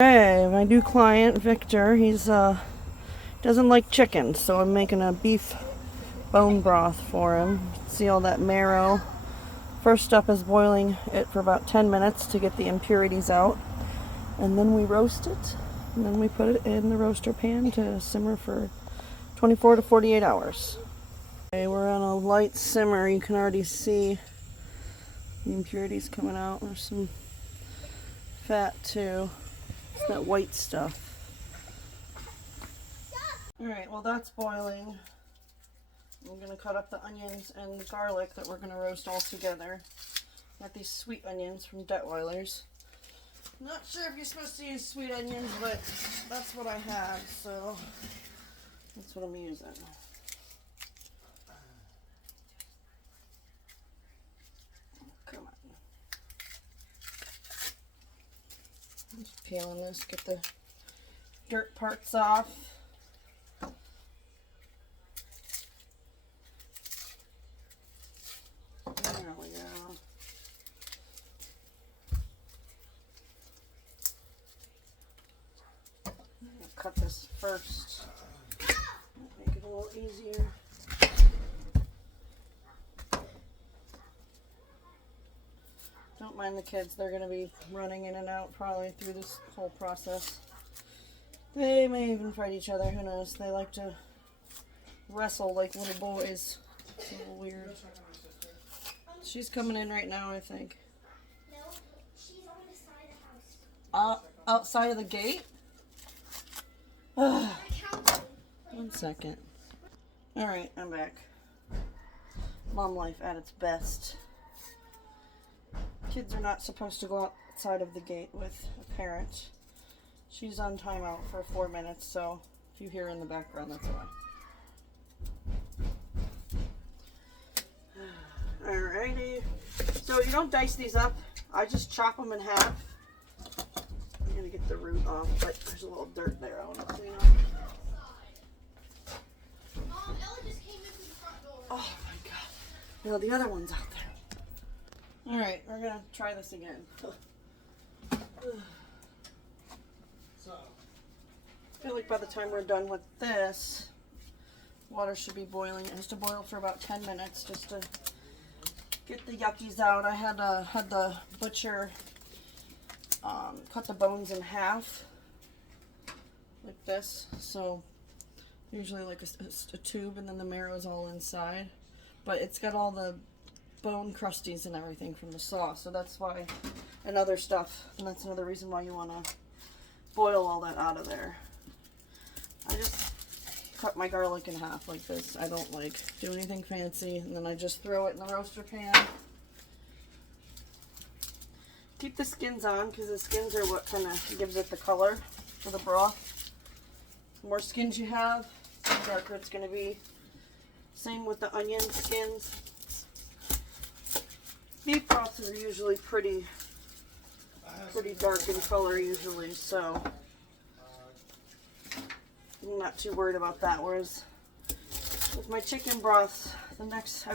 Hey, my new client, Victor, he's doesn't like chicken, so I'm making a beef bone broth for him. See all that marrow. First step is boiling it for about 10 minutes to get the impurities out. And then we roast it. And then we put it in the roaster pan to simmer for 24 to 48 hours. Okay, we're on a light simmer. You can already see the impurities coming out. There's some fat too. It's that white stuff. Alright, well that's boiling. I'm going to cut up the onions and the garlic that we're going to roast all together. Got these sweet onions from Detweiler's. Not sure if you're supposed to use sweet onions, but that's what I have, so that's what I'm using. Come on. Just peeling this, get the dirt parts off. There we go. I'll cut this first. Make it a little easier. Don't mind the kids, they're going to be running in and out probably through this whole process. They may even fight each other, who knows. They like to wrestle like little boys. It's a little weird. She's coming in right now, I think. No, she's on the side of the house. Outside of the gate? One second. Alright, I'm back. Mom life at its best. Kids are not supposed to go outside of the gate with a parent. She's on timeout for 4 minutes, so if you hear her in the background, that's why. Alrighty. So you don't dice these up. I just chop them in half. I'm going to get the root off, but there's a little dirt there I want to clean up. Mom, Ella just came in through the front door. Oh my god. No, the other one's out there. Alright, we're going to try this again. So, I feel like by the time we're done with this, water should be boiling. It has to boil for about 10 minutes just to get the yuckies out. I had the butcher cut the bones in half like this, so usually like a tube, and then the marrow is all inside, but it's got all the bone crusties and everything from the sauce, so that's why, and other stuff, and that's another reason why you want to boil all that out of there. I just cut my garlic in half like this. I don't like do anything fancy, and then I just throw it in the roaster pan. Keep the skins on, because the skins are what kind of gives it the color for the broth. The more skins you have, the darker it's going to be. Same with the onion skins. Beef broths are usually pretty dark in color usually, so I'm not too worried about that. Whereas with my chicken broths, I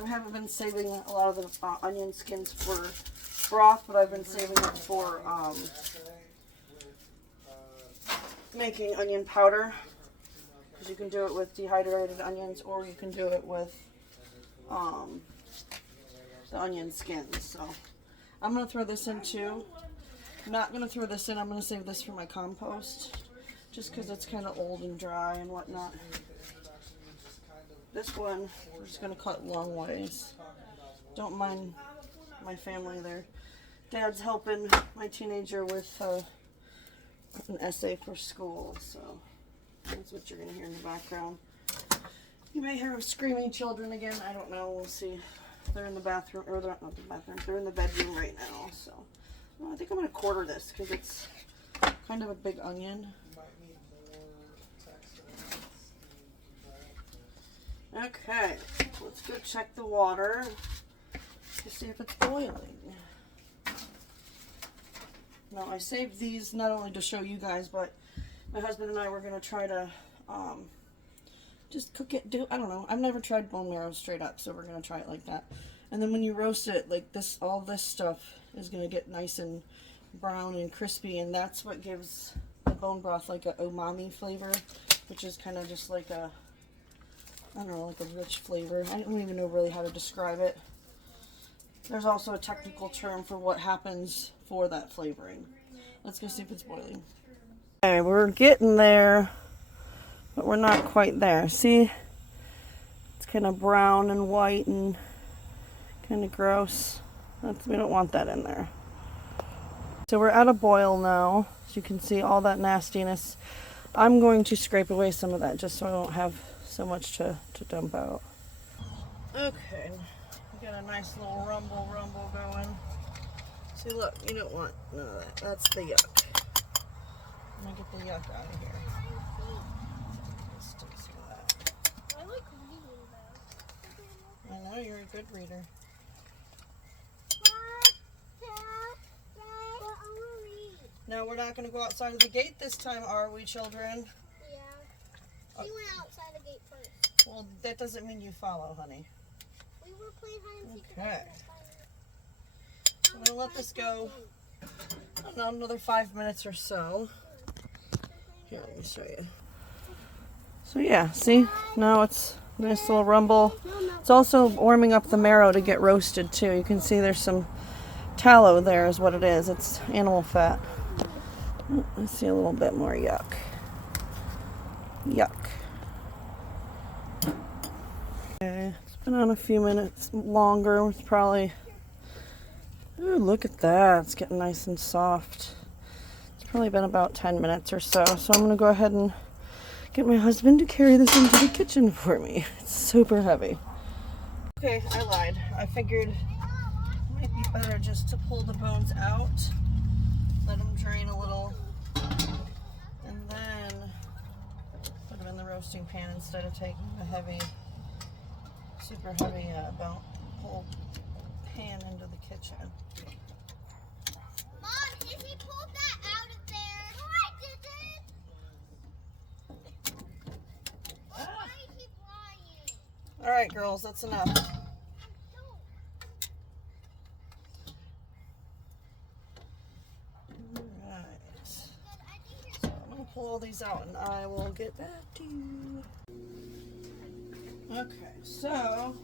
haven't been saving a lot of the onion skins for broth, but I've been saving it for making onion powder. Because you can do it with dehydrated onions, or you can do it with the onion skins. So I'm going to throw this in too. I'm not going to throw this in. I'm going to save this for my compost, just because it's kind of old and dry and whatnot. This one, we're just going to cut long ways. Don't mind my family there. Dad's helping my teenager with an essay for school, so that's what you're going to hear in the background. You may hear screaming children again. I don't know. We'll see. They're in the bathroom, or they're not the bathroom. They're in the bedroom right now, so well, I think I'm going to quarter this because it's kind of a big onion. Okay, let's go check the water to see if it's boiling. Now, I saved these not only to show you guys, but my husband and I were going to try to just cook it. I don't know. I've never tried bone marrow straight up, so we're going to try it like that. And then when you roast it, like this, all this stuff is going to get nice and brown and crispy, and that's what gives bone broth like a umami flavor, which is kind of just like a, I don't know, like a rich flavor. I don't even know really how to describe it. There's also a technical term for what happens for that flavoring. Let's go see if it's boiling. Okay, we're getting there, but we're not quite there. See? It's kind of brown and white and kind of gross. We don't want that in there. So we're at a boil now. As you can see, all that nastiness. I'm going to scrape away some of that just so I don't have so much to dump out. Okay, we got a nice little rumble going. See, look, you don't want none of that. That's the yuck. I'm gonna get the yuck out of here. Let's do some of that. I like reading though. I know, you're a good reader. Now we're not going to go outside of the gate this time, are we, children? Yeah. We went outside the gate first. Well, that doesn't mean you follow, honey. We were playing hide and seek. Okay. I'm going to let this go another 5 minutes or so. Here, let me show you. So yeah, see? Now it's a nice little rumble. It's also warming up the marrow to get roasted too. You can see there's some tallow there is what it is. It's animal fat. I see a little bit more yuck. Yuck. Okay, it's been on a few minutes longer. It's probably, ooh, look at that. It's getting nice and soft. It's probably been about 10 minutes or so. So I'm going to go ahead and get my husband to carry this into the kitchen for me. It's super heavy. Okay, I lied. I figured it might be better just to pull the bones out. Let them drain a little, and then put them in the roasting pan instead of taking the heavy, super heavy whole pan into the kitchen. Mom, did he pull that out of there? No, I didn't. Why is he lying? All right, girls, that's enough. Pull all these out and I will get back to you. Okay, so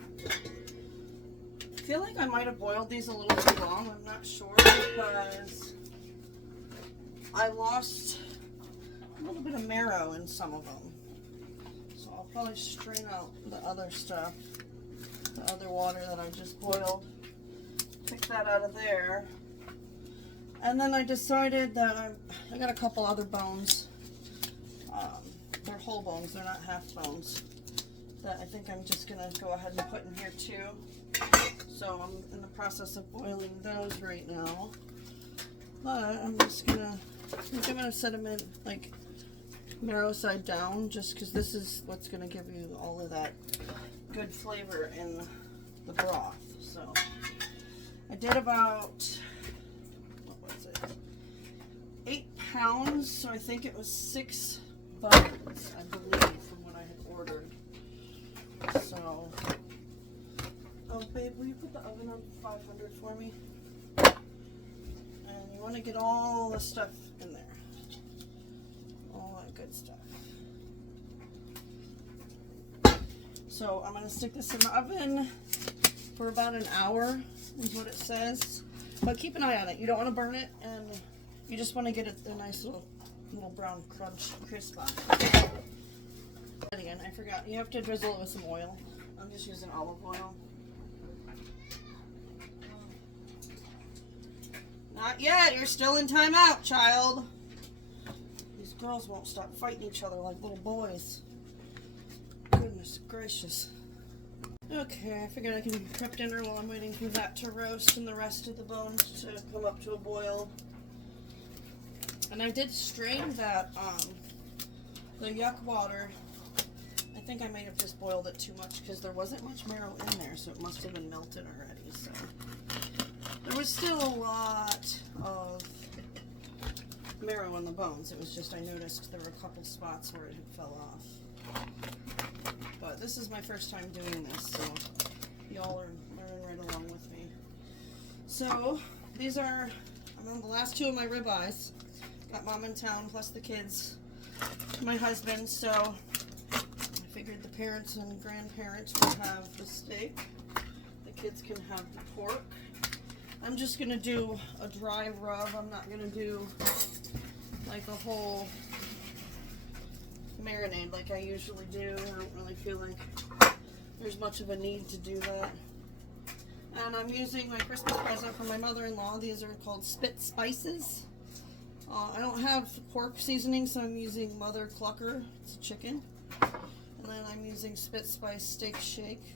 I feel like I might have boiled these a little too long. I'm not sure because I lost a little bit of marrow in some of them. So I'll probably strain out the other stuff, the other water that I just boiled. Pick that out of there. And then I decided that I got a couple other bones. They're whole bones, they're not half bones, that I think I'm just going to go ahead and put in here too. So I'm in the process of boiling those right now. But I'm just going to set them in like marrow side down, just because this is what's going to give you all of that good flavor in the broth. So I did about, what was it, 8 pounds, so I think it was 6 bones, I believe, from what I had ordered. So, oh babe, will you put the oven on 500 for me? And you want to get all the stuff in there. All that good stuff. So I'm going to stick this in the oven for about an hour, is what it says. But keep an eye on it. You don't want to burn it, and you just want to get it a nice little brown crunch crisp on it. Again, I forgot. You have to drizzle it with some oil. I'm just using olive oil. Not yet. You're still in timeout, child. These girls won't stop fighting each other like little boys. Goodness gracious. Okay, I figured I can prep dinner while I'm waiting for that to roast and the rest of the bones to come up to a boil. And I did strain that, the yuck water. I think I may have just boiled it too much because there wasn't much marrow in there, so it must have been melted already. So there was still a lot of marrow in the bones. It was just I noticed there were a couple spots where it had fell off. But this is my first time doing this, so y'all are learning right along with me. So these are the last 2 of my ribeyes. Got mom in town plus the kids, my husband, so I figured the parents and grandparents will have the steak. The kids can have the pork. I'm just gonna do a dry rub. I'm not gonna do like a whole marinade like I usually do. I don't really feel like there's much of a need to do that. And I'm using my Christmas present from my mother-in-law. These are called Spit Spices. I don't have pork seasoning, so I'm using Mother Clucker. It's chicken. And then I'm using Spit Spice Steak Shake.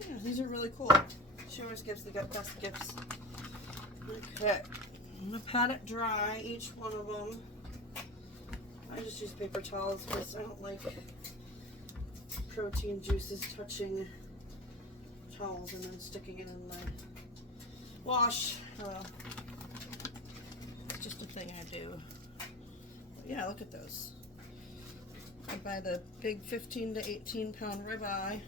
Yeah, these are really cool. She always gives the best gifts. Okay. I'm going to pat it dry, each one of them. I just use paper towels because I don't like protein juices touching towels and then sticking it in the wash. It's just a thing I do. But yeah, look at those. I buy the big 15 to 18 pound ribeye,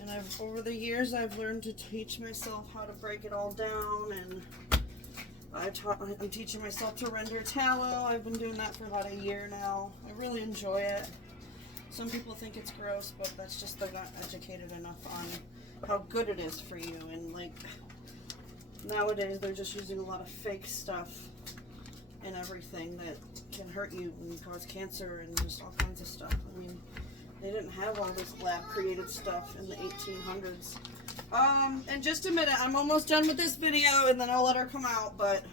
and over the years I've learned to teach myself how to break it all down, and I'm teaching myself to render tallow. I've been doing that for about a year now. I really enjoy it. Some people think it's gross, but that's just they're not educated enough on how good it is for you. And like nowadays they're just using a lot of fake stuff and everything that can hurt you and cause cancer and just all kinds of stuff. I mean, they didn't have all this lab created stuff in the 1800s. In just a minute, I'm almost done with this video and then I'll let her come out, but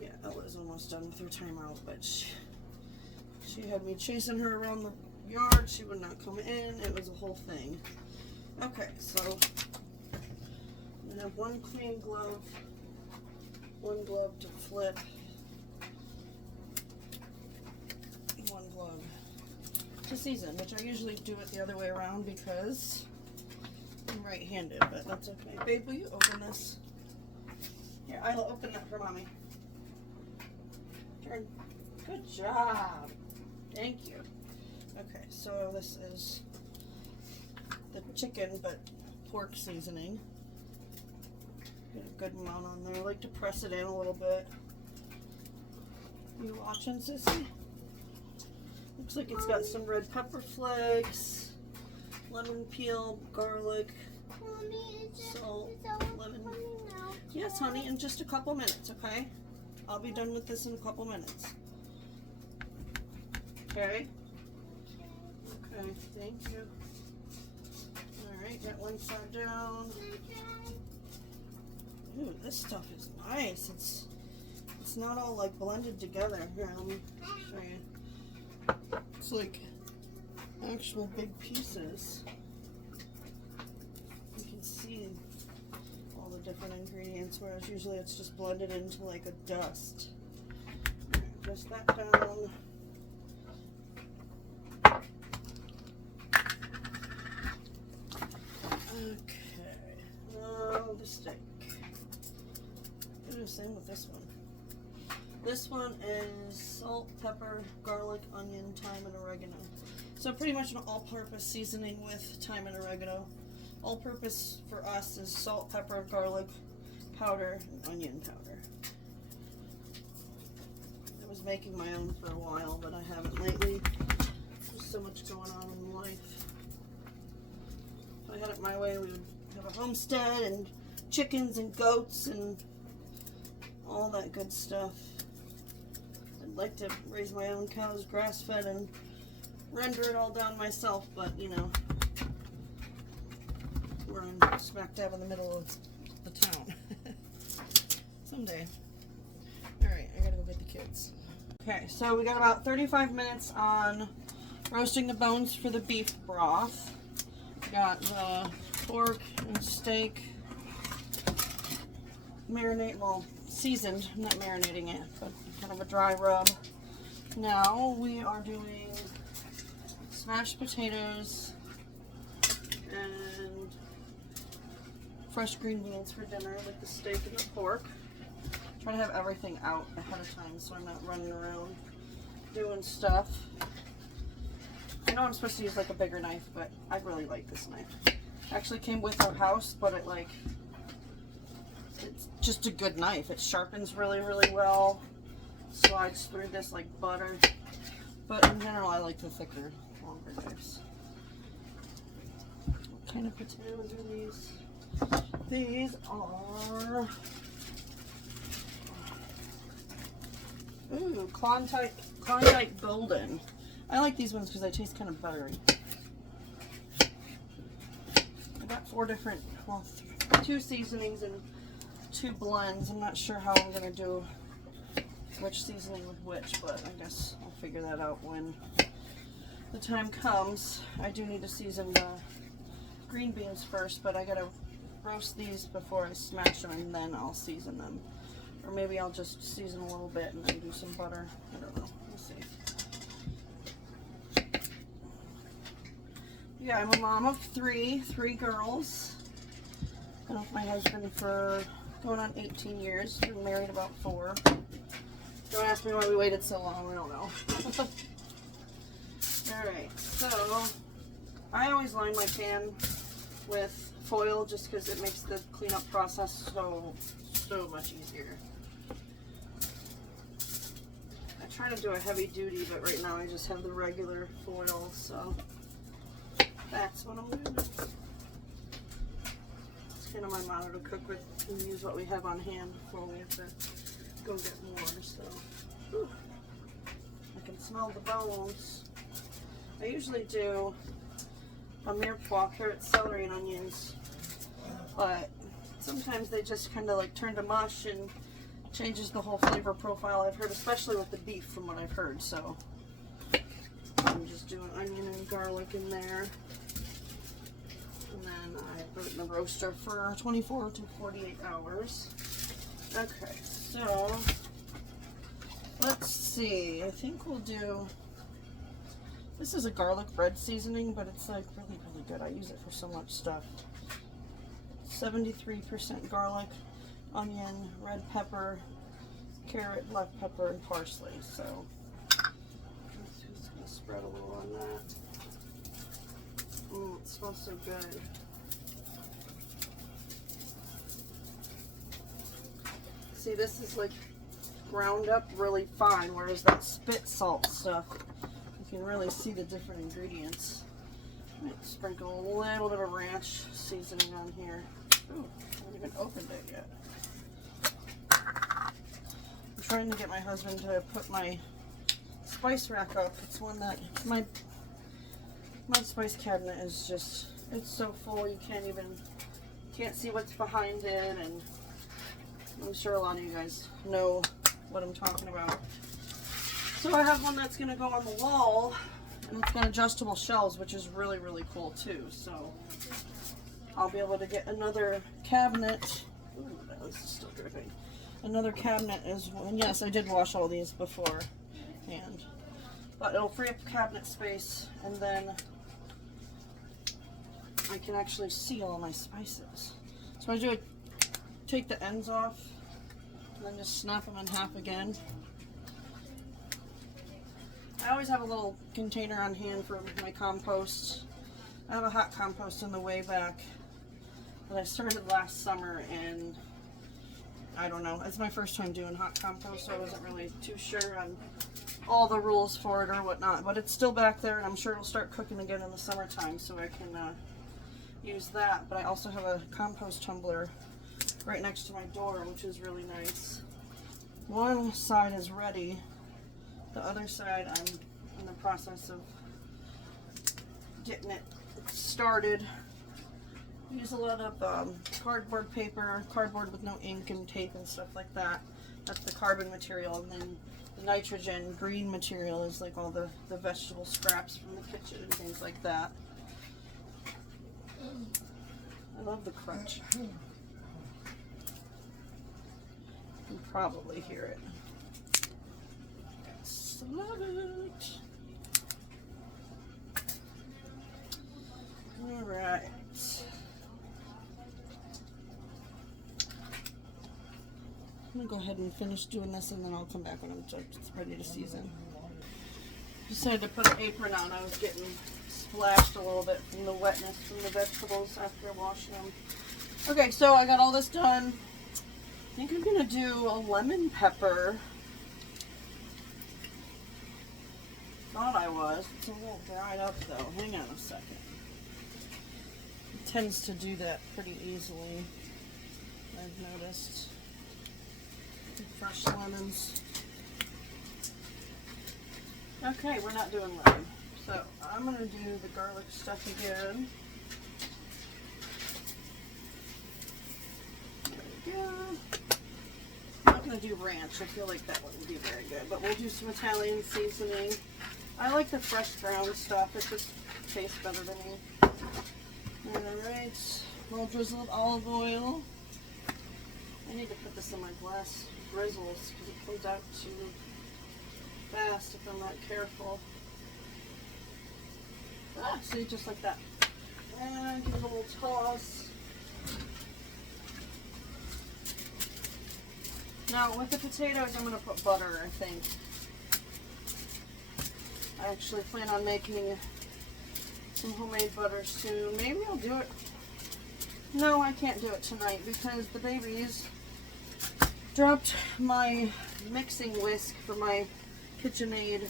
yeah, I was almost done with her timeout, but she had me chasing her around the yard. She would not come in. It was a whole thing. Okay, so I have one clean glove, one glove to flip, one glove to season, which I usually do it the other way around because I'm right-handed, but that's okay. Babe, will you open this? Here, I'll open that for Mommy. Turn. Good job. Thank you. Okay, so this is the chicken, but pork seasoning. Get a good amount on there. I like to press it in a little bit. You watching, Sissy? Looks like it's got some red pepper flakes, lemon peel, garlic, salt, lemon. Yes, honey, in just a couple minutes, okay? I'll be done with this in a couple minutes. Okay? Okay, thank you. Alright, got one side down. Ooh, this stuff is nice. It's not all like blended together. Here, let me show you. It's like actual big pieces. You can see all the different ingredients, whereas usually it's just blended into like a dust. Alright, press that down. Okay, now the steak. Do the same with this one. This one is salt, pepper, garlic, onion, thyme, and oregano. So pretty much an all-purpose seasoning with thyme and oregano. All-purpose for us is salt, pepper, garlic powder, and onion powder. I was making my own for a while, but I haven't lately. There's so much going on in life. If I had it my way, we would have a homestead and chickens and goats and all that good stuff. I'd like to raise my own cows, grass-fed, and render it all down myself, but you know, we're smack dab in the middle of the town. Someday. Alright, I gotta go get the kids. Okay, so we got about 35 minutes on roasting the bones for the beef broth. Got the pork and steak seasoned. I'm not marinating it, but kind of a dry rub. Now we are doing smashed potatoes and fresh green beans for dinner with the steak and the pork. I'm trying to have everything out ahead of time so I'm not running around doing stuff. I know I'm supposed to use like a bigger knife, but I really like this knife. Actually came with our house, but it's just a good knife. It sharpens really, really well. slides through this like butter. But in general, I like the thicker, longer knives. What kind of potatoes are these? These are, ooh, Klondike Golden. I like these ones because they taste kind of buttery. I got 4 different, well, 2 seasonings and 2 blends. I'm not sure how I'm going to do which seasoning with which, but I guess I'll figure that out when the time comes. I do need to season the green beans first, but I gotta roast these before I smash them and then I'll season them. Or maybe I'll just season a little bit and then do some butter. I don't know. We'll see. Yeah, I'm a mom of 3 girls. Been with my husband for going on 18 years. Been married about 4. Don't ask me why we waited so long, I don't know. Alright, so I always line my pan with foil just because it makes the cleanup process so much easier. I try to do a heavy duty, but right now I just have the regular foil, so that's what I'm doing. It's kind of my motto to cook with and use what we have on hand before we have to go get more, so whew. I can smell the bones. I usually do a mirepoix, carrot, celery, and onions, but sometimes they just kind of like turn to mush and changes the whole flavor profile, I've heard, especially with the beef from what I've heard. So I'm just doing onion and garlic in there, and then I put it in the roaster for 24 to 48 hours. Okay, so let's see. I think we'll do, this is a garlic bread seasoning, but it's like really good. I use it for so much stuff. 73% garlic, onion, red pepper, carrot, black pepper, and parsley. So I'm just gonna spread a little on that. It smells so good. See, this is like ground up really fine, whereas that spit salt stuff, you can really see the different ingredients. I might sprinkle a little bit of ranch seasoning on here. Ooh, I haven't even opened it yet. I'm trying to get my husband to put my spice rack up. It's one that, my spice cabinet is just, it's so full you can't see what's behind it, and I'm sure a lot of you guys know what I'm talking about. So I have one that's going to go on the wall, and it's got adjustable shelves, which is really cool too. So I'll be able to get another cabinet. Ooh, that was still dripping. Another cabinet is, and yes, I did wash all these beforehand, but it'll free up cabinet space, and then I can actually see all my spices. So I do it, take the ends off, and then just snap them in half again. I always have a little container on hand for my compost. I have a hot compost in the way back that I started last summer, and I don't know, it's my first time doing hot compost, so I wasn't really too sure on all the rules for it or whatnot, but it's still back there, and I'm sure it'll start cooking again in the summertime, so I can use that. But I also have a compost tumbler right next to my door, which is really nice. One side is ready. The other side, I'm in the process of getting it started. I use a lot of cardboard paper, cardboard with no ink and tape and stuff like that. That's the carbon material, and then the nitrogen green material is like all the vegetable scraps from the kitchen and things like that. I love the crunch. You can probably hear it. Love it. All right. I'm gonna go ahead and finish doing this, and then I'll come back when I'm just ready to season. Decided to put an apron on. I was getting splashed a little bit from the wetness from the vegetables after washing them. Okay, so I got all this done. I think I'm gonna do a lemon pepper Thought I was. It's a little dried up though. Hang on a second. It tends to do that pretty easily, I've noticed. Fresh lemons. Okay, we're not doing lemon. So I'm going to do the garlic stuff again. There we go. I'm not going to do ranch. I feel like that wouldn't be very good. But we'll do some Italian seasoning. I like the fresh ground stuff. It just tastes better to me. Alright. A little drizzle of olive oil. I need to put this in my glass drizzles because it comes out too fast if I'm not careful. See, just like that. And give it a little toss. Now with the potatoes, I'm going to put butter, I think. I actually plan on making some homemade butter soon. Maybe I'll do it. No, I can't do it tonight because the babies dropped my mixing whisk for my KitchenAid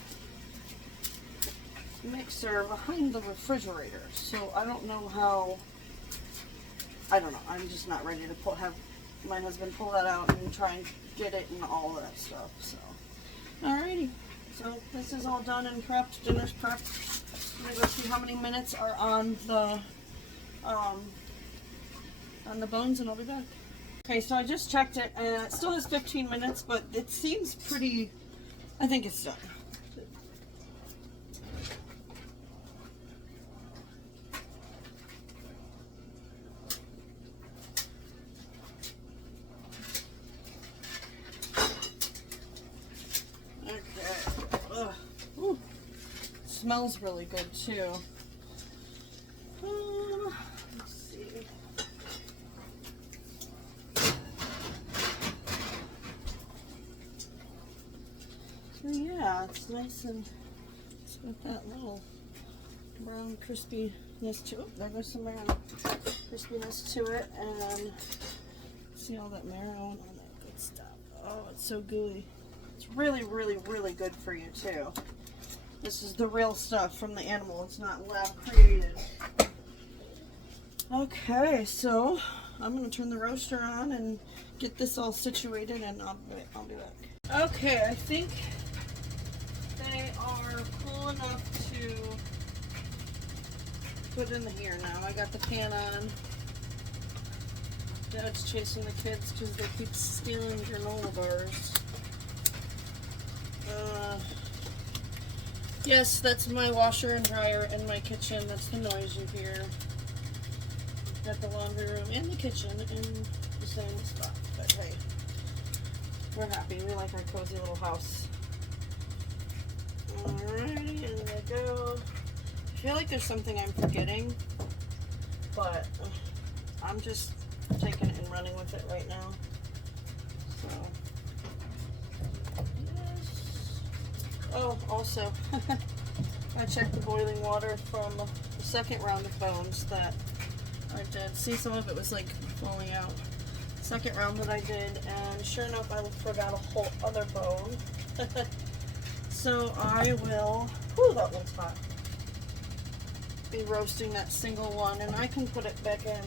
mixer behind the refrigerator. So I don't know how, I don't know. I'm just not ready to have my husband pull that out and try and get it and all that stuff. So, alrighty. So this is all done and prepped. Dinner's prepped. I'm gonna go see how many minutes are on the bones and I'll be back. Okay, so I just checked it and it still has 15 minutes, but it seems pretty, I think it's done. Okay. Ugh. Ooh. Smells really good too. Let's see. So yeah, it's nice and it's got that little brown crispiness to it. There goes some brown crispiness to it, and see all that marrow and all that good stuff. Oh, it's so gooey. It's really, really, really good for you too. This is the real stuff from the animal. It's not lab created. Okay, so I'm gonna turn the roaster on and get this all situated, and I'll be back. Okay, I think they are cool enough to put in here now. I got the pan on. Dad's chasing the kids because they keep stealing granola bars. Yes, that's my washer and dryer in my kitchen. That's the noise you hear. Got the laundry room and the kitchen in the same spot. But hey, we're happy. We like our cozy little house. Alrighty, and there we go. I feel like there's something I'm forgetting, but I'm just taking it and running with it right now. So, yes. Oh, also, I checked the boiling water from the second round of bones that I did. See, some of it was like flowing out. Second round that I did, and sure enough, I forgot a whole other bone. So I will, whew, that one's hot, be roasting that single one, and I can put it back in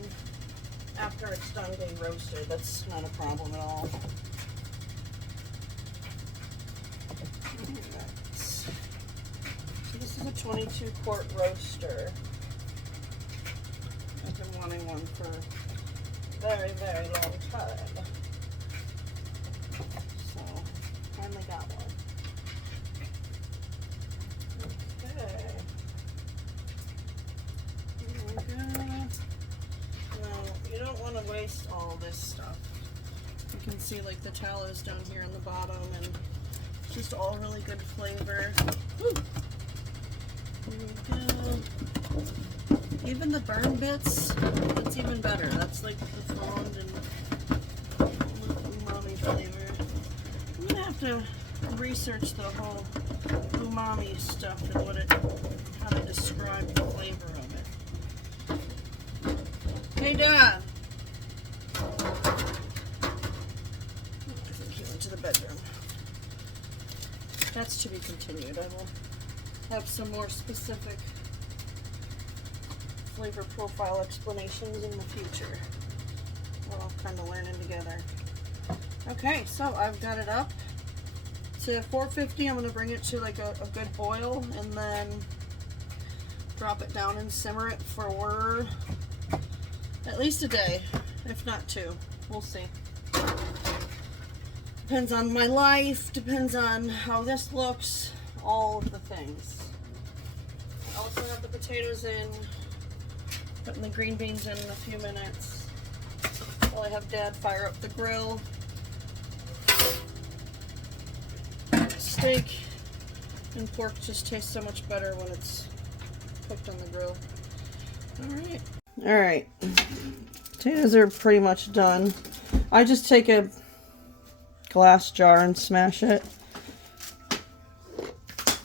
after it's done getting roasted. That's not a problem at all. So this is a 22 quart roaster. I've been wanting one for a very, very long time. So, finally got one. Okay. There we go. Now, you don't want to waste all this stuff. You can see like the tallows down here on the bottom, and just all really good flavor. Woo. There we go. Even the burn bits, that's even better. That's like the fond and umami flavor. I'm gonna have to research the whole umami stuff and how to describe the flavor of it. Hey, Dad. I think he went to the bedroom. That's to be continued. I will have some more specific flavor profile explanations in the future. We're all kind of learning together. Okay, so I've got it up to 450. I'm going to bring it to like a good boil and then drop it down and simmer it for at least a day, if not 2. We'll see. Depends on my life, depends on how this looks, all of the things. I also have the potatoes in, putting the green beans in a few minutes while I have Dad fire up the grill. Steak and pork just taste so much better when it's cooked on the grill. Alright, potatoes are pretty much done. I just take a glass jar and smash it.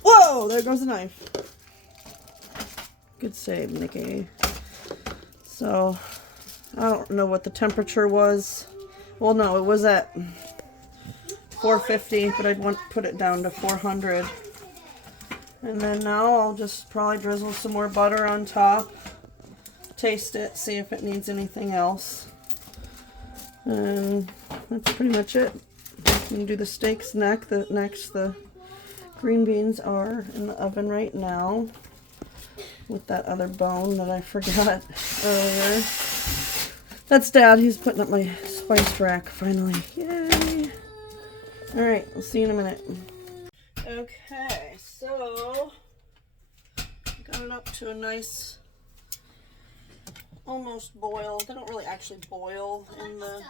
Whoa, there goes the knife. Good save, Nikki. So, I don't know what the temperature was. Well, no, it was at 450, but I'd want to put it down to 400. And then now I'll just probably drizzle some more butter on top. Taste it, see if it needs anything else. And that's pretty much it. I'm going to do the steaks next. The green beans are in the oven right now with that other bone that I forgot earlier. That's Dad. He's putting up my spice rack finally. Yay! Alright, we'll see you in a minute. Okay, so got it up to a nice almost boil. They don't really actually boil in the...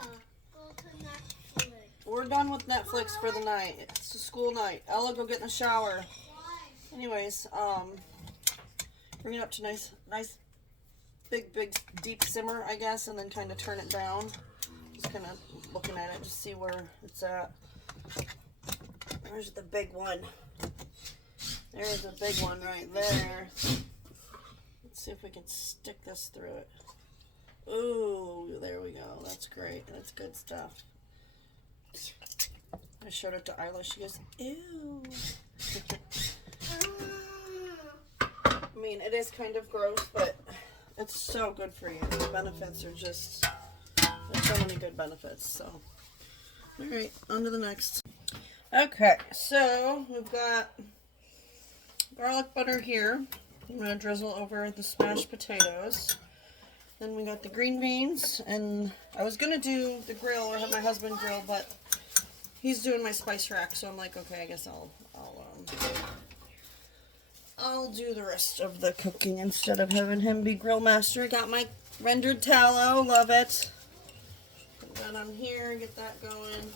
We're done with Netflix for the night. It's a school night. Ella, go get in the shower. Anyways, bring it up to nice, big, deep simmer, I guess, and then kind of turn it down. Just kind of looking at it, just see where it's at. There's the big one. There's a big one right there. Let's see if we can stick this through it. Ooh, there we go. That's great. That's good stuff. I showed it to Isla. She goes, ew. I mean, it is kind of gross, but it's so good for you. The benefits are just, there's so many good benefits. So, all right, on to the next. Okay, so we've got garlic butter here. I'm going to drizzle over the smashed potatoes. Then we got the green beans, and I was going to do the grill or have my husband grill, but he's doing my spice rack, so I'm like, okay, I guess I'll do the rest of the cooking instead of having him be grill master. Got my rendered tallow, love it. Put that on here, get that going.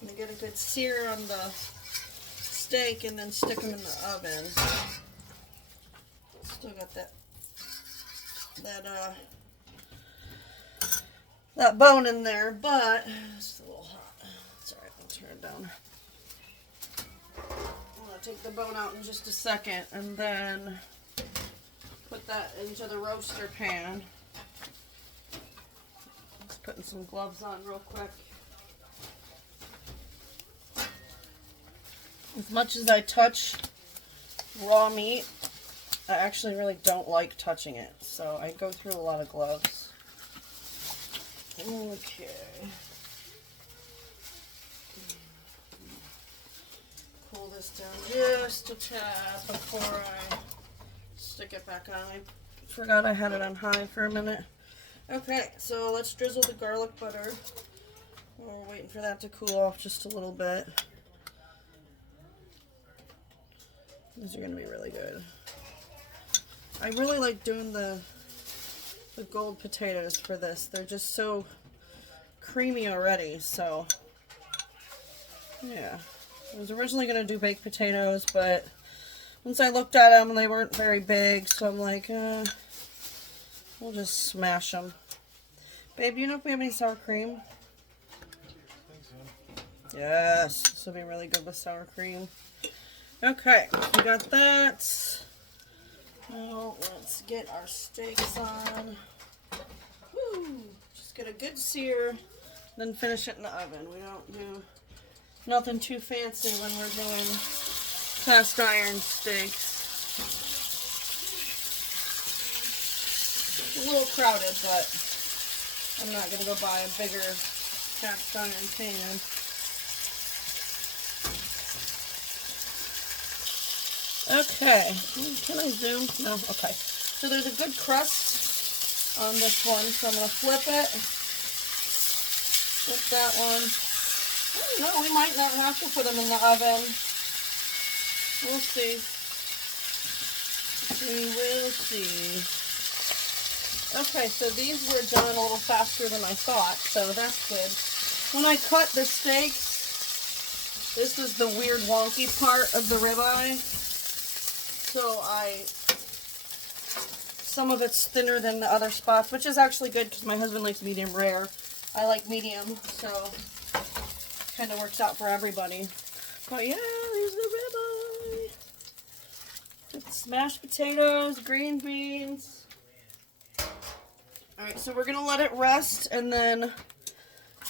I'm going to get a good sear on the steak and then stick them in the oven. Still got that bone in there, but it's a little hot. It's alright, I'll turn it down. I'm going to take the bone out in just a second and then put that into the roaster pan. Just putting some gloves on real quick. As much as I touch raw meat, I actually really don't like touching it, so I go through a lot of gloves. Okay. Cool this down just a tad before I stick it back on. I forgot I had it on high for a minute. Okay, so let's drizzle the garlic butter. We're waiting for that to cool off just a little bit. These are going to be really good. I really like doing the gold potatoes for this. They're just so creamy already, so yeah. I was originally going to do baked potatoes, but once I looked at them, they weren't very big, so I'm like, we'll just smash them. Babe, do you know if we have any sour cream? I think so. Yes, this will be really good with sour cream. Okay, we got that. Now let's get our steaks on. Woo! Just get a good sear, then finish it in the oven. We don't do nothing too fancy when we're doing cast iron steaks. A little crowded, but I'm not going to go buy a bigger cast iron pan. Okay, can I zoom? No, okay. So there's a good crust on this one, so I'm going to flip it. Flip that one. I don't know, we might not have to put them in the oven. We'll see. We will see. Okay, so these were done a little faster than I thought, so that's good. When I cut the steaks, this is the weird wonky part of the ribeye. So some of it's thinner than the other spots, which is actually good because my husband likes medium rare. I like medium, so kind of works out for everybody. But yeah, there's the ribeye. It's mashed potatoes, green beans. Alright, so we're going to let it rest and then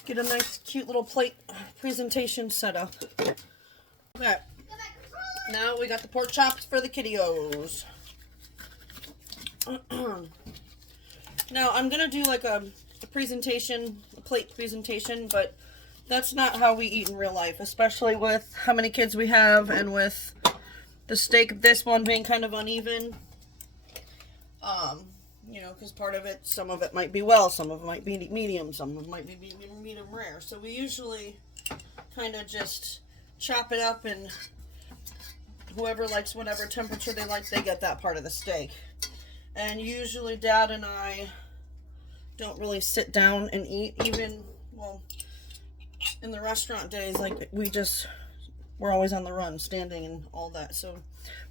get a nice cute little plate presentation set up. Okay. Now we got the pork chops for the kiddios. Now I'm going to do like a presentation, a plate presentation, but that's not how we eat in real life, especially with how many kids we have and with the steak, this one being kind of uneven. You know, because part of it, some of it might be well, some of it might be medium, some of it might be medium rare. So we usually kind of just chop it up, and whoever likes whatever temperature they like, they get that part of the steak. And usually Dad and I don't really sit down and eat, even, well, in the restaurant days, like we're always on the run, standing and all that. So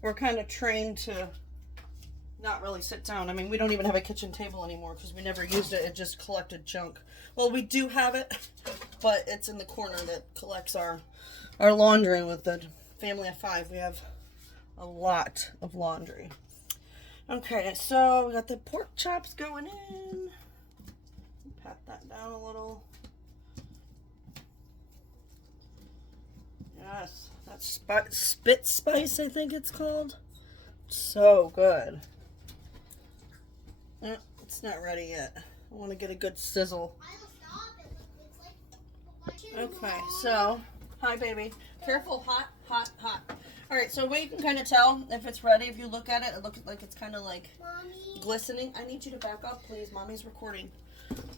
we're kind of trained to not really sit down. I mean, we don't even have a kitchen table anymore because we never used it. It just collected junk. Well, we do have it, but it's in the corner that collects our laundry. With the family of 5, we have a lot of laundry. Okay, so we got the pork chops going in. Pat that down a little. Yes, that's spit spice, I think it's called. So good. It's not ready yet. I want to get a good sizzle. Okay, so, hi baby. Careful, hot, hot, hot. Alright, so way you can kind of tell if it's ready, if you look at it, it looks like it's kind of like Mommy. Glistening. I need you to back up, please. Mommy's recording.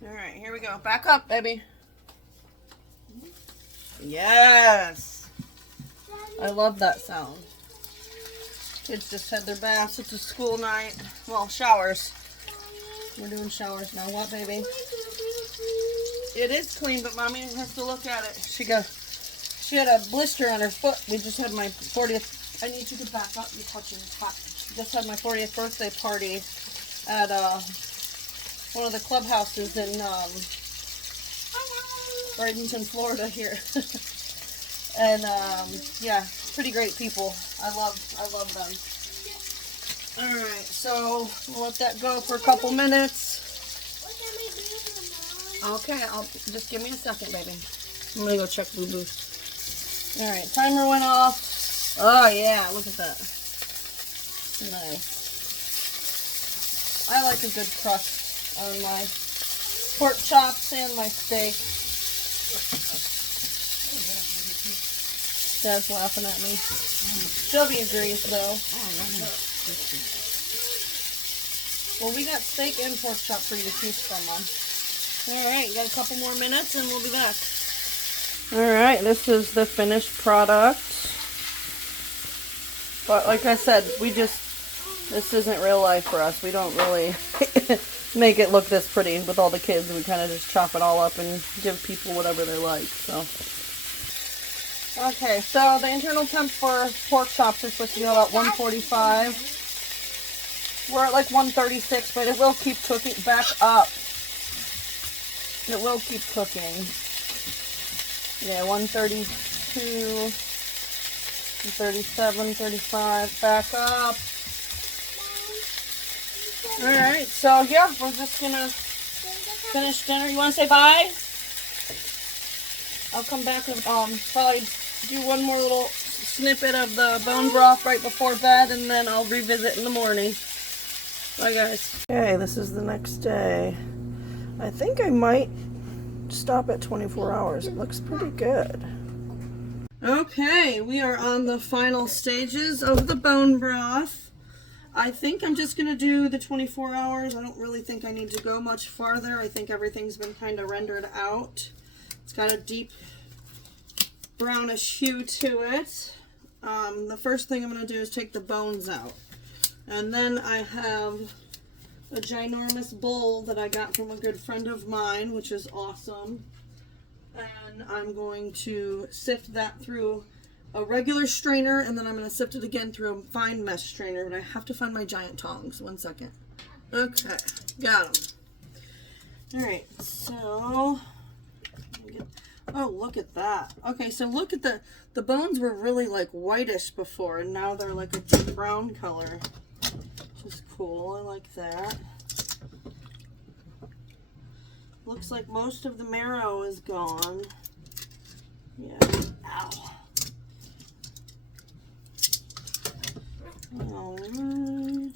Alright, here we go. Back up, baby. Yes! I love that sound. Kids just had their baths. It's a school night. Well, showers. We're doing showers now. What, baby? It is clean, but Mommy has to look at it. She had a blister on her foot. We just had my 40th. I need you to back up. You're touching. It's hot. Just had my 40th birthday party at one of the clubhouses in Bradenton, Florida here. And yeah, pretty great people. I love them. Alright, so we'll let that go for a couple minutes. Okay, just give me a second, baby. I'm gonna go check Boo Boo. Alright, timer went off. Oh yeah, look at that. Nice. I like a good crust on my pork chops and my steak. Dad's laughing at me. Shelby agrees, though. Well, we got steak and pork chop for you to choose from, Mom. Alright, you got a couple more minutes and we'll be back. Alright, this is the finished product. But like I said, this isn't real life for us. We don't really make it look this pretty with all the kids. We kind of just chop it all up and give people whatever they like, so. Okay, so the internal temp for pork chops is supposed to be about 145. We're at like 136, but it will keep cooking. Back up. It will keep cooking. Yeah, 132, 137, 35. Back up. Alright, so yeah, we're just gonna finish dinner. You want to say bye? I'll come back and probably do one more little snippet of the bone broth right before bed, and then I'll revisit in the morning. Bye, guys. Okay, this is the next day. I think I might stop at 24 hours. It looks pretty good. Okay, we are on the final stages of the bone broth. I think I'm just going to do the 24 hours. I don't really think I need to go much farther. I think everything's been kind of rendered out. It's got a deep brownish hue to it. The first thing I'm going to do is take the bones out. And then I have a ginormous bowl that I got from a good friend of mine, which is awesome. And I'm going to sift that through a regular strainer, and then I'm going to sift it again through a fine mesh strainer, but I have to find my giant tongs. 1 second. Okay, got them. Alright, so, oh, look at that. Okay, so look at the bones were really like whitish before, and now they're like a deep brown color, which is cool. I like that. Looks like most of the marrow is gone. Yeah. Ow. Alright.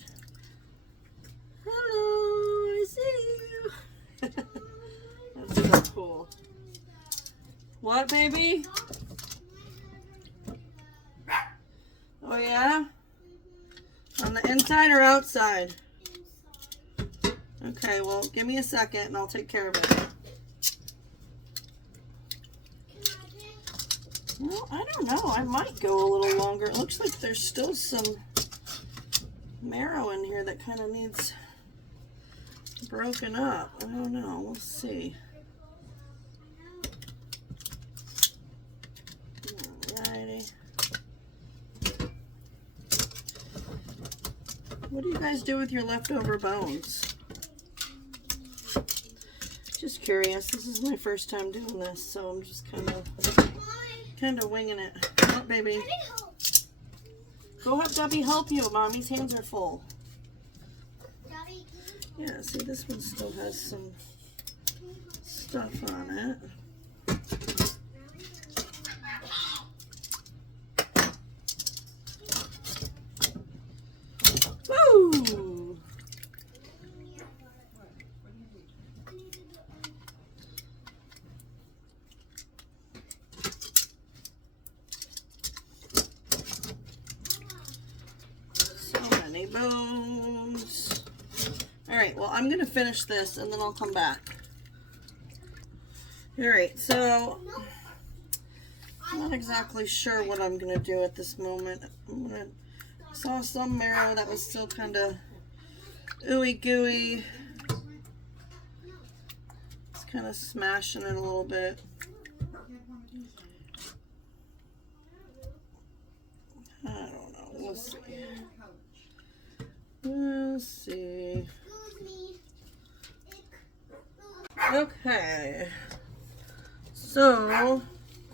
Hello, I see you. That's so cool. What, baby? Oh, yeah? On the inside or outside? Okay, well, give me a second and I'll take care of it. Well, I don't know. I might go a little longer. It looks like there's still some marrow in here that kind of needs broken up. I don't know. We'll see. Alrighty. What do you guys do with your leftover bones? Just curious. This is my first time doing this, so I'm just kind of winging it. What, baby? Go have Debbie help you. Mommy's hands are full. Yeah, see, this one still has some stuff on it. Woo! Bones. Alright, well, I'm going to finish this and then I'll come back. Alright, so I'm not exactly sure what I'm going to do at this moment. I saw some marrow that was still kind of ooey gooey. It's kind of smashing it a little bit. I don't know. We'll see. We'll see. Okay. So,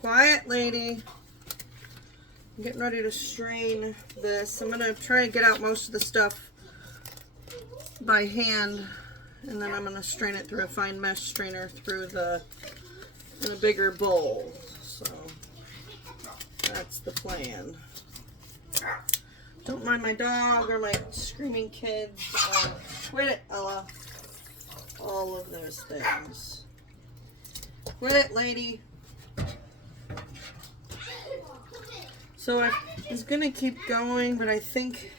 quiet lady. I'm getting ready to strain this. I'm going to try and get out most of the stuff by hand, and then I'm going to strain it through a fine mesh strainer in a bigger bowl. So, that's the plan. Don't mind my dog or my screaming kids. Quit it, Ella. All of those things. Quit it, lady. So I was going to keep going, but I think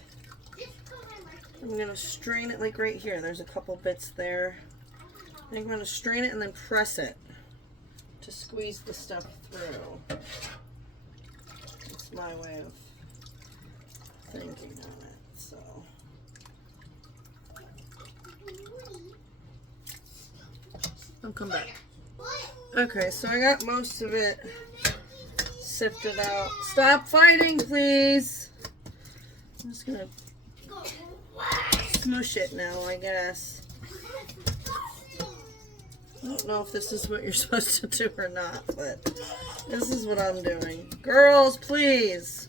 I'm going to strain it like right here. There's a couple bits there. I think I'm going to strain it and then press it to squeeze the stuff through. That's my way of thinking on it, so. I'll come back. Okay, so I got most of it sifted out. Stop fighting, please. I'm just gonna smoosh it now, I guess. I don't know if this is what you're supposed to do or not, but this is what I'm doing. Girls, please.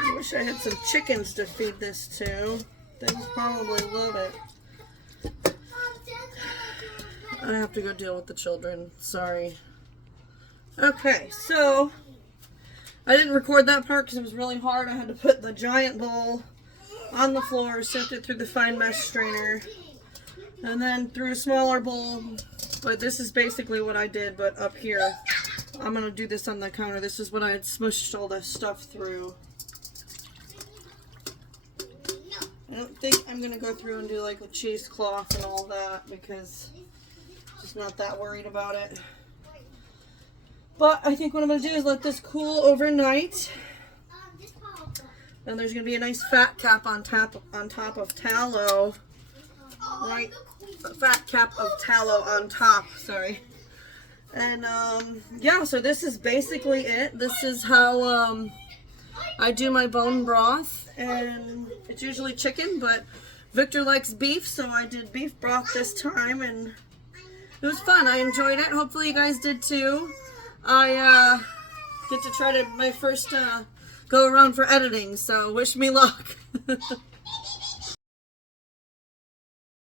I wish I had some chickens to feed this to. They would probably love it. I have to go deal with the children. Sorry. Okay, so I didn't record that part because it was really hard. I had to put the giant bowl on the floor, sift it through the fine mesh strainer, and then through a smaller bowl. But this is basically what I did, but up here. I'm going to do this on the counter. This is what I had smushed all the stuff through. I don't think I'm going to go through and do like the cheesecloth and all that because I'm just not that worried about it. But I think what I'm going to do is let this cool overnight. Then there's going to be a nice fat cap on top of tallow. Right? A fat cap of tallow on top, sorry. And yeah, so this is basically it. This is how I do my bone broth, and it's usually chicken, but Victor likes beef, so I did beef broth this time, and it was fun. I enjoyed it. Hopefully you guys did too. I get to try my first go around for editing, so wish me luck.